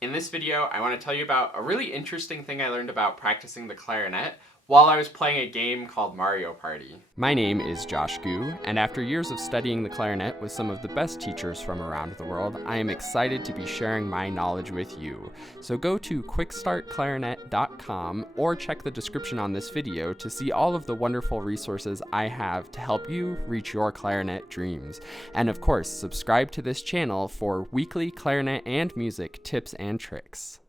In this video, I want to tell you about a really interesting thing I learned about practicing the clarinet while I was playing a game called Mario Party. My name is Josh Gu, and after years of studying the clarinet with some of the best teachers from around the world, I am excited to be sharing my knowledge with you. So go to QuickStartClarinet.com or check the description on this video to see all of the wonderful resources I have to help you reach your clarinet dreams. And of course, subscribe to this channel for weekly clarinet and music tips and tricks.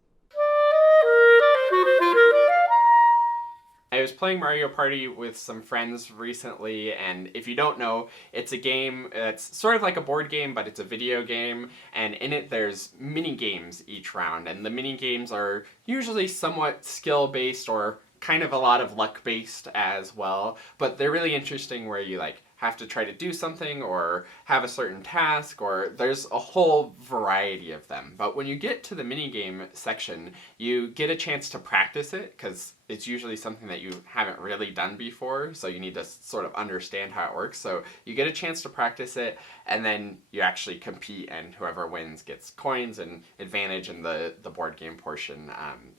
I was playing Mario Party with some friends recently, and if you don't know, it's a game that's sort of like a board game, but it's a video game, and in it there's mini games each round, and the mini games are usually somewhat skill-based or kind of a lot of luck-based as well, but they're really interesting where you have to try to do something or have a certain task, or there's a whole variety of them. But when you get to the minigame section, you get a chance to practice it, because it's usually something that you haven't really done before, so you need to sort of understand how it works. So you get a chance to practice it, and then you actually compete, and whoever wins gets coins and advantage in the board game portion.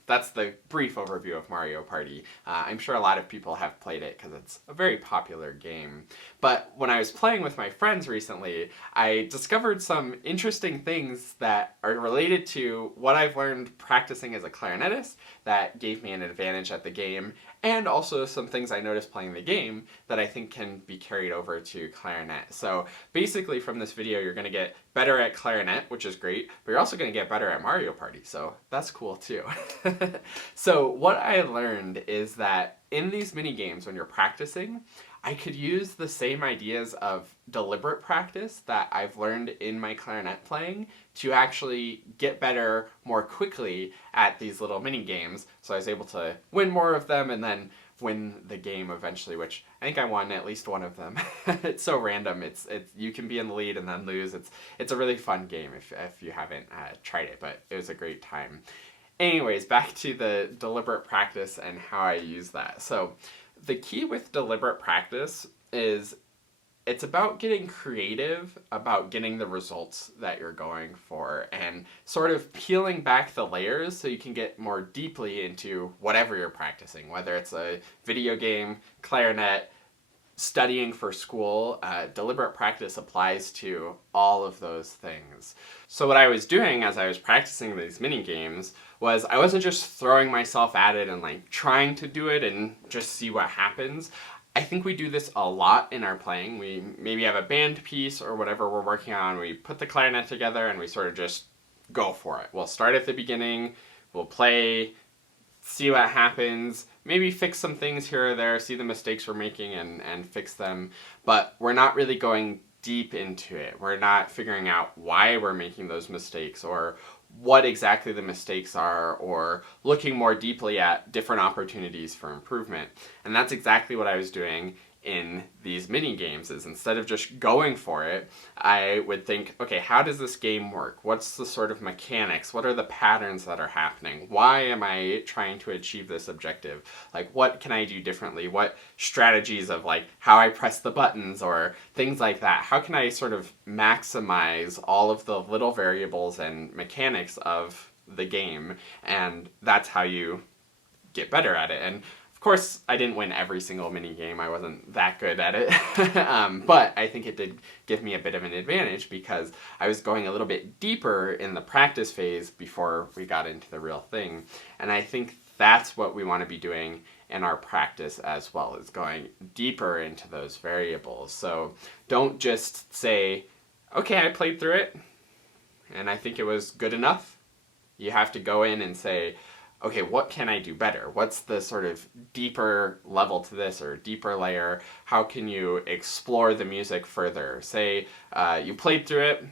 That's the brief overview of Mario Party. I'm sure a lot of people have played it because it's a very popular game. But when I was playing with my friends recently, I discovered some interesting things that are related to what I've learned practicing as a clarinetist that gave me an advantage at the game, and also some things I noticed playing the game that I think can be carried over to clarinet. So basically from this video you're going to get better at clarinet, which is great, but you're also going to get better at Mario Party, so that's cool too. So what I learned is that in these mini games when you're practicing, I could use the same ideas of deliberate practice that I've learned in my clarinet playing to actually get better more quickly at these little mini games. So I was able to win more of them and then win the game eventually, which I think I won at least one of them. It's so random. It's you can be in the lead and then lose. It's a really fun game if you haven't tried it, but it was a great time. Anyways, back to the deliberate practice and how I use that. So the key with deliberate practice is it's about getting creative about getting the results that you're going for and sort of peeling back the layers so you can get more deeply into whatever you're practicing, whether it's a video game, clarinet, studying for school. Deliberate practice applies to all of those things. So what I was doing as I was practicing these mini games was I wasn't just throwing myself at it and trying to do it and just see what happens. I think we do this a lot in our playing. We maybe have a band piece or whatever we're working on. We put the clarinet together and we sort of just go for it. We'll start at the beginning, we'll play, see what happens, maybe fix some things here or there, see the mistakes we're making and fix them, but we're not really going deep into it. We're not figuring out why we're making those mistakes or what exactly the mistakes are, or looking more deeply at different opportunities for improvement. And that's exactly what I was doing in these mini games. Is instead of just going for it, I would think, okay, how does this game work? What's the sort of mechanics? What are the patterns that are happening? Why am I trying to achieve this objective? What can I do differently? What strategies of how I press the buttons or things like that? How can I sort of maximize all of the little variables and mechanics of the game? And that's how you get better at it. And of course, I didn't win every single mini game. I wasn't that good at it. But I think it did give me a bit of an advantage because I was going a little bit deeper in the practice phase before we got into the real thing. And I think that's what we want to be doing in our practice as well, is going deeper into those variables. So don't just say, okay, I played through it and I think it was good enough. You have to go in and say, okay, what can I do better? What's the sort of deeper level to this, or deeper layer? How can you explore the music further? Say you played through it,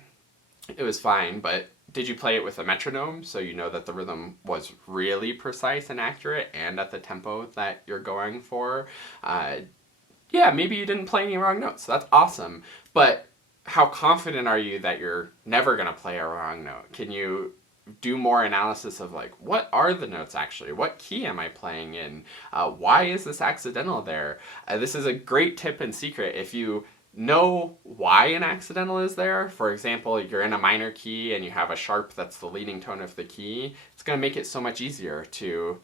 it was fine, but did you play it with a metronome so you know that the rhythm was really precise and accurate and at the tempo that you're going for? Yeah, maybe you didn't play any wrong notes. That's awesome. But how confident are you that you're never going to play a wrong note? Can you do more analysis of what are the notes actually? What key am I playing in? Why is this accidental there? This is a great tip and secret. If you know why an accidental is there. For example, you're in a minor key and you have a sharp that's the leading tone of the key. It's going to make it so much easier to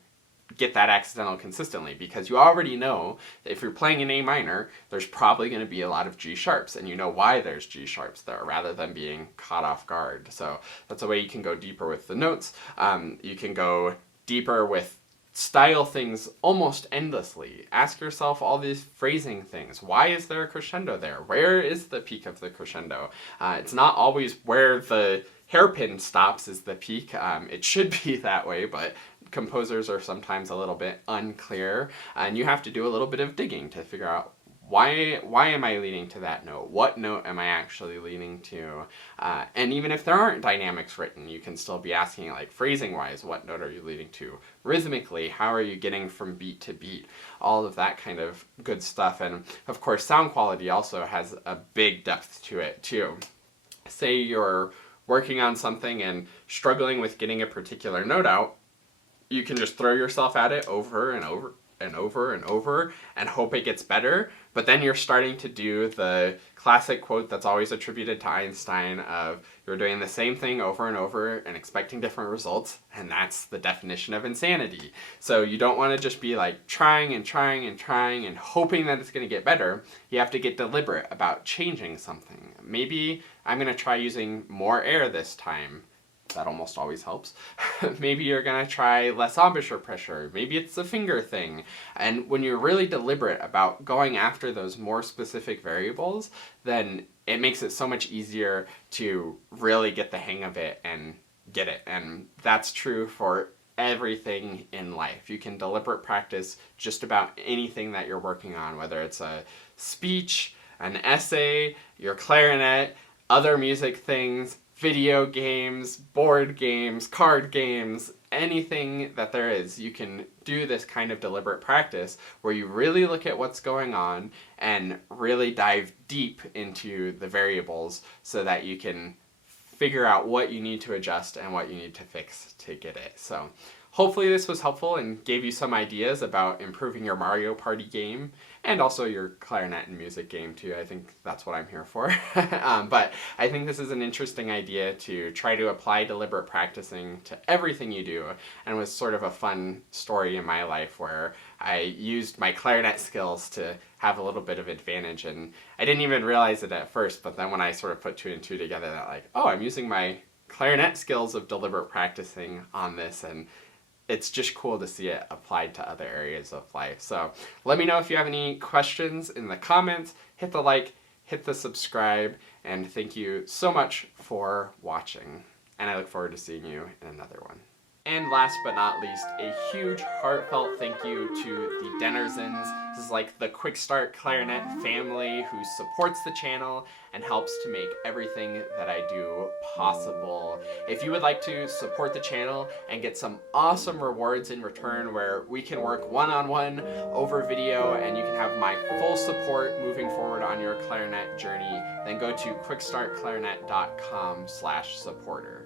get that accidental consistently, because you already know that if you're playing in A minor, there's probably going to be a lot of G sharps, and you know why there's G sharps there rather than being caught off guard. So that's a way you can go deeper with the notes. You can go deeper with style things almost endlessly. Ask yourself all these phrasing things. Why is there a crescendo there? Where is the peak of the crescendo? It's not always where the hairpin stops is the peak. It should be that way, but composers are sometimes a little bit unclear, and you have to do a little bit of digging to figure out why am I leading to that note? What note am I actually leading to? And even if there aren't dynamics written, you can still be asking, like, phrasing-wise, what note are you leading to? Rhythmically, how are you getting from beat to beat? All of that kind of good stuff. And of course, sound quality also has a big depth to it too. Say you're working on something and struggling with getting a particular note out, you can just throw yourself at it over and over and over and over and hope it gets better. But then you're starting to do the classic quote that's always attributed to Einstein of you're doing the same thing over and over and expecting different results, and that's the definition of insanity. So you don't want to just be like trying and trying and trying and hoping that it's going to get better. You have to get deliberate about changing something. Maybe I'm going to try using more air this time. That almost always helps. Maybe you're going to try less embouchure pressure. Maybe it's a finger thing. And when you're really deliberate about going after those more specific variables, then it makes it so much easier to really get the hang of it and get it. And that's true for everything in life. You can deliberate practice just about anything that you're working on, whether it's a speech, an essay, your clarinet, other music things, video games, board games, card games, anything that there is. You can do this kind of deliberate practice where you really look at what's going on and really dive deep into the variables so that you can figure out what you need to adjust and what you need to fix to get it. So hopefully this was helpful and gave you some ideas about improving your Mario Party game and also your clarinet and music game too. I think that's what I'm here for. But I think this is an interesting idea to try to apply deliberate practicing to everything you do, and was sort of a fun story in my life where I used my clarinet skills to have a little bit of advantage, and I didn't even realize it at first, but then when I sort of put two and two together, that like, oh, I'm using my clarinet skills of deliberate practicing on this, and it's just cool to see it applied to other areas of life. So let me know if you have any questions in the comments. Hit the like, hit the subscribe, and thank you so much for watching. And I look forward to seeing you in another one. And last but not least, a huge heartfelt thank you to the Dennersons. This is like the QuickStart Clarinet family who supports the channel and helps to make everything that I do possible. If you would like to support the channel and get some awesome rewards in return where we can work one-on-one over video and you can have my full support moving forward on your clarinet journey, then go to quickstartclarinet.com/supporter.